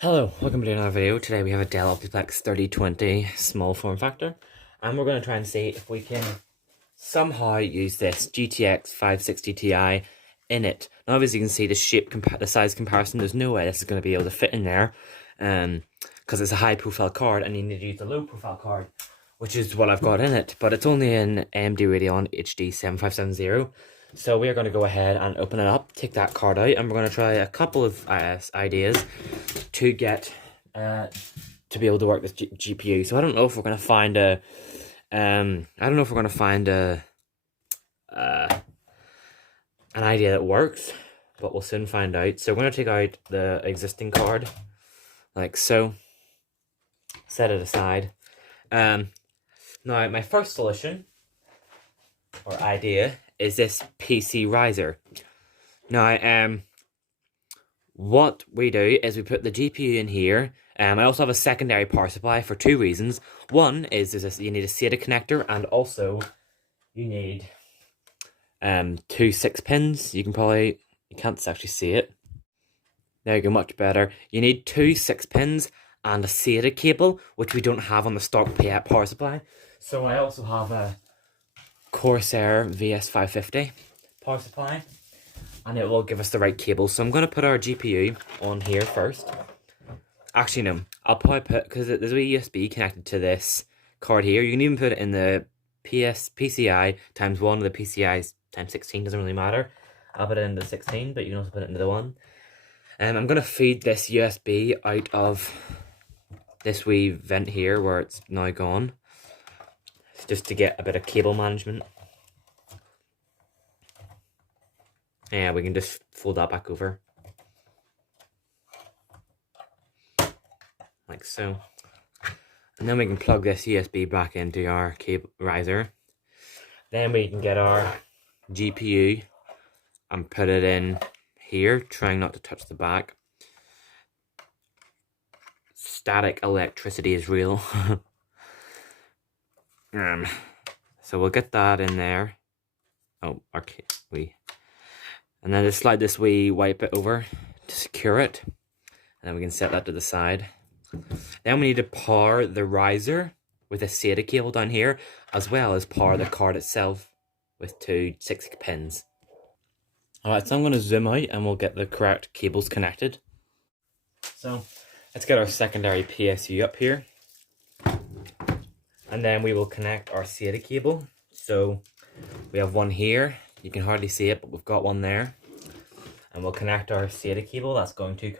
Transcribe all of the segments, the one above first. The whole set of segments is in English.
Hello, welcome to another video. Today we have a Dell Optiplex 3020 small form factor, and we're going to try and see if we can somehow use this GTX 560 Ti in it. Now obviously you can see the the size comparison. There's no way this is going to be able to fit in there, because it's a high profile card and you need to use the low profile card, which is what I've got in it, but it's only in AMD Radeon HD 7570. So we are going to go ahead and open it up, take that card out, and we're going to try a couple of ideas to get to be able to work this GPU. So I don't know if we're going to find a an idea that works, but we'll soon find out. So we're going to take out the existing card like so, set it aside. Now my first solution or idea is this PC riser. Now what we do is we put the GPU in here. I also have a secondary power supply for two reasons. One is you need a SATA connector, and also you need two 6-pins. You can't actually see it. There you go, much better. You need two 6-pins and a SATA cable, which we don't have on the stock power supply. So I also have a Corsair VS550 power supply, and it will give us the right cable. So I'm going to put our GPU on here first. Actually, no, I'll probably put, because there's a USB connected to this card here. You can even put it in the PCI times 1 or the PCI times 16, doesn't really matter. I'll put it into the 16, but you can also put it into the 1. And I'm going to feed this USB out of this wee vent here where it's now gone, just to get a bit of cable management. Yeah, we can just fold that back over. Like so. And then we can plug this USB back into our cable riser. Then we can get our GPU and put it in here, trying not to touch the back. Static electricity is real. So we'll get that in there. Oh, okay, and then just slide this wipe it over to secure it, and then we can set that to the side. Then we need to power the riser with a SATA cable down here, as well as power the card itself with two 6-pins. Alright, so I'm going to zoom out and we'll get the correct cables connected. So let's get our secondary PSU up here, and then we will connect our SATA cable. So we have one here. You can hardly see it, but we've got one there. And we'll connect our SATA cable. That's going to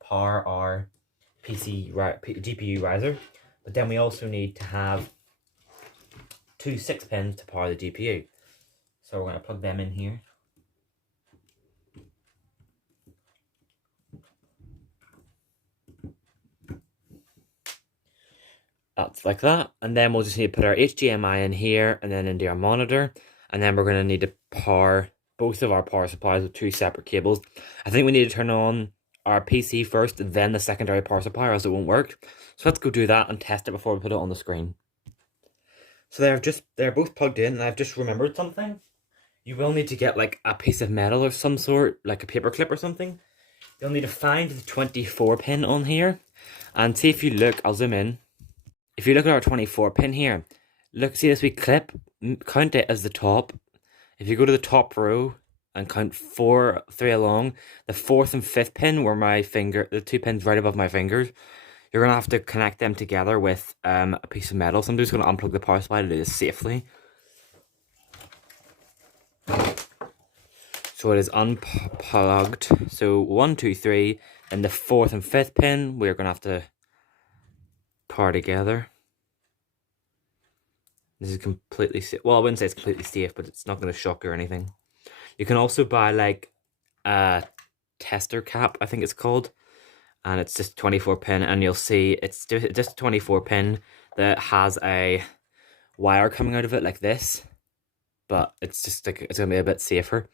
power our GPU riser. But then we also need to have two 6-pins to power the GPU. So we're going to plug them in here. That's like that. And then we'll just need to put our HDMI in here and then into our monitor. And then we're going to need to power both of our power supplies with two separate cables. I think we need to turn on our PC first, then the secondary power supply, or else it won't work. So let's go do that and test it before we put it on the screen. So they're both plugged in, and I've just remembered something. You will need to get like a piece of metal of some sort, like a paper clip or something. You'll need to find the 24 pin on here, and see if you look, I'll zoom in. If you look at our 24 pin here, look, see this wee clip, count it as the top. If you go to the top row and count 3 along, the 4th and 5th pin were the 2 pins right above my fingers. You're going to have to connect them together with a piece of metal. So I'm just going to unplug the power supply to do this safely. So it is unplugged. So 1, 2, 3, and the 4th and 5th pin we're going to have to power together. This is completely safe. Well, I wouldn't say it's completely safe, but it's not going to shock or anything. You can also buy like a tester cap, I think it's called, and it's just 24 pin, and you'll see it's just 24 pin that has a wire coming out of it like this, but it's just like, it's going to be a bit safer.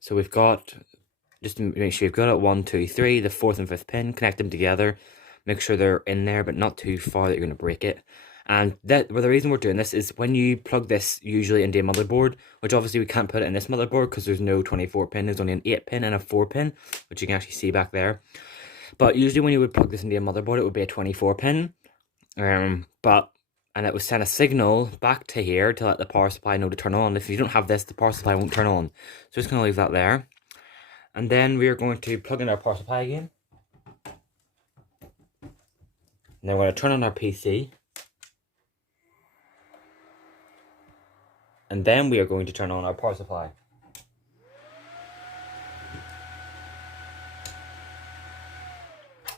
So we've got, just to make sure you've got it, 1, 2, 3, the 4th and 5th pin, connect them together, make sure they're in there, but not too far that you're going to break it. And the reason we're doing this is when you plug this usually into a motherboard, which obviously we can't put it in this motherboard because there's no 24 pin, there's only an 8 pin and a 4 pin, which you can actually see back there. But usually when you would plug this into your motherboard, it would be a 24 pin. And it would send a signal back to here to let the power supply know to turn on. If you don't have this, the power supply won't turn on. So just gonna leave that there. And then we are going to plug in our power supply again. And then we're going to turn on our PC. And then we are going to turn on our power supply.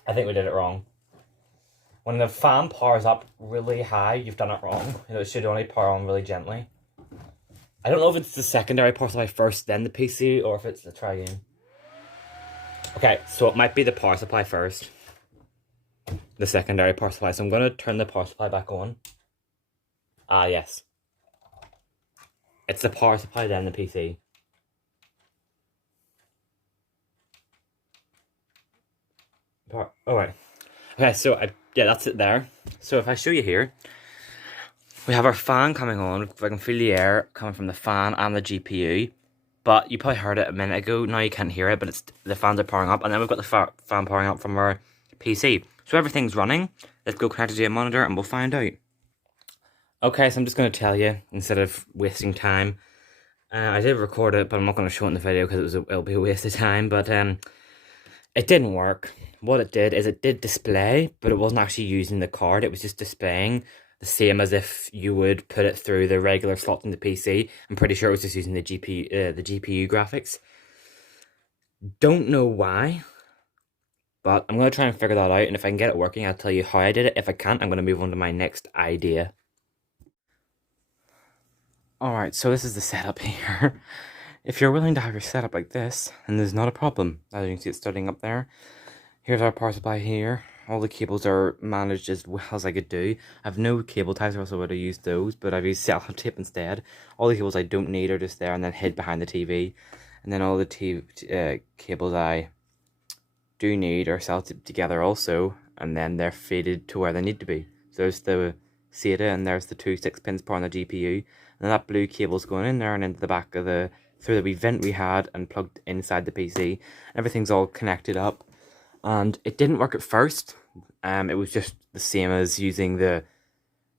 I think we did it wrong. When the fan powers up really high, you've done it wrong. You know, it should only power on really gently. I don't know if it's the secondary power supply first, then the PC, or if it's the try again. Okay, so it might be the power supply first. The secondary power supply. So I'm going to turn the power supply back on. Ah, yes. It's the power supply, then the PC. Alright. Okay, so yeah, that's it there. So if I show you here, we have our fan coming on. I can feel the air coming from the fan and the GPU. But you probably heard it a minute ago. Now you can't hear it, but it's the fans are powering up. And then we've got the fan powering up from our PC. So everything's running. Let's go connect it to a monitor and we'll find out. Okay, so I'm just going to tell you, instead of wasting time. I did record it, but I'm not going to show it in the video because it'll be a waste of time. But it didn't work. What it did is it did display, but it wasn't actually using the card. It was just displaying the same as if you would put it through the regular slot in the PC. I'm pretty sure it was just using the GPU graphics. Don't know why, but I'm going to try and figure that out. And if I can get it working, I'll tell you how I did it. If I can't, I'm going to move on to my next idea. Alright, so this is the setup here. If you're willing to have your setup like this, then there's not a problem. As you can see, it's starting up there. Here's our power supply here. All the cables are managed as well as I could do. I have no cable ties, or else I would have used those, but I've used sellotape instead. All the cables I don't need are just there and then hid behind the TV. And then all the cables I do need are sellotaped together also, and then they're faded to where they need to be. So there's the SATA, and there's the two 6-pins powering the GPU. And that blue cable's going in there and into the back of through the wee vent we had and plugged inside the PC. Everything's all connected up. And it didn't work at first. It was just the same as using the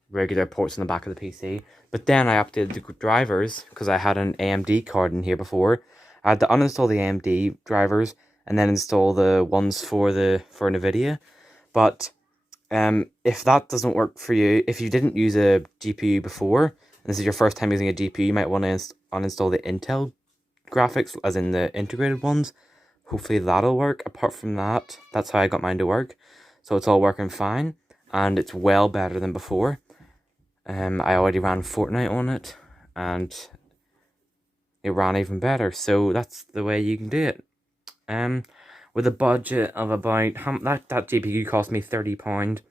regular ports on the back of the PC. But then I updated the drivers because I had an AMD card in here before. I had to uninstall the AMD drivers and then install the ones for NVIDIA. But if that doesn't work for you, if you didn't use a GPU before, and this is your first time using a GPU, you might want to uninstall the Intel graphics, as in the integrated ones. Hopefully that'll work. Apart from that, that's how I got mine to work. So it's all working fine, and it's well better than before. I already ran Fortnite on it, and it ran even better. So that's the way you can do it. With a budget of about that GPU cost me £30.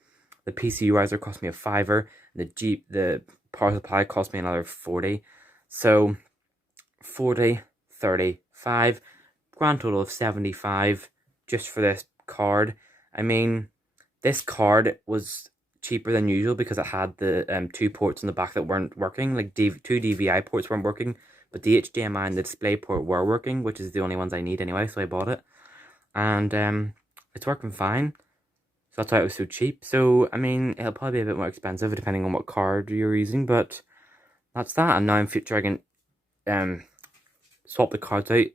The PC riser cost me a £5. The power supply cost me another 40. So 40, 30, 5. Grand total of 75 just for this card. I mean, this card was cheaper than usual because it had the 2 ports on the back that weren't working. Like 2 DVI ports weren't working, but the HDMI and the display port were working, which is the only ones I need anyway, so I bought it. And it's working fine. So that's why it was so cheap. So, I mean, it'll probably be a bit more expensive depending on what card you're using, but that's that. And now in future I can swap the cards out.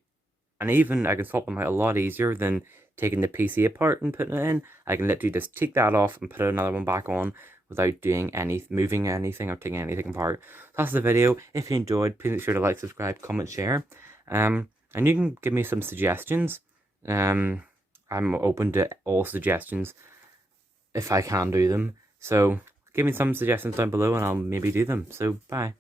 And even I can swap them out a lot easier than taking the PC apart and putting it in. I can literally just take that off and put another one back on without doing moving anything or taking anything apart. So that's the video. If you enjoyed, please make sure to like, subscribe, comment, share. And you can give me some suggestions. I'm open to all suggestions if I can do them. So give me some suggestions down below and I'll maybe do them. So bye.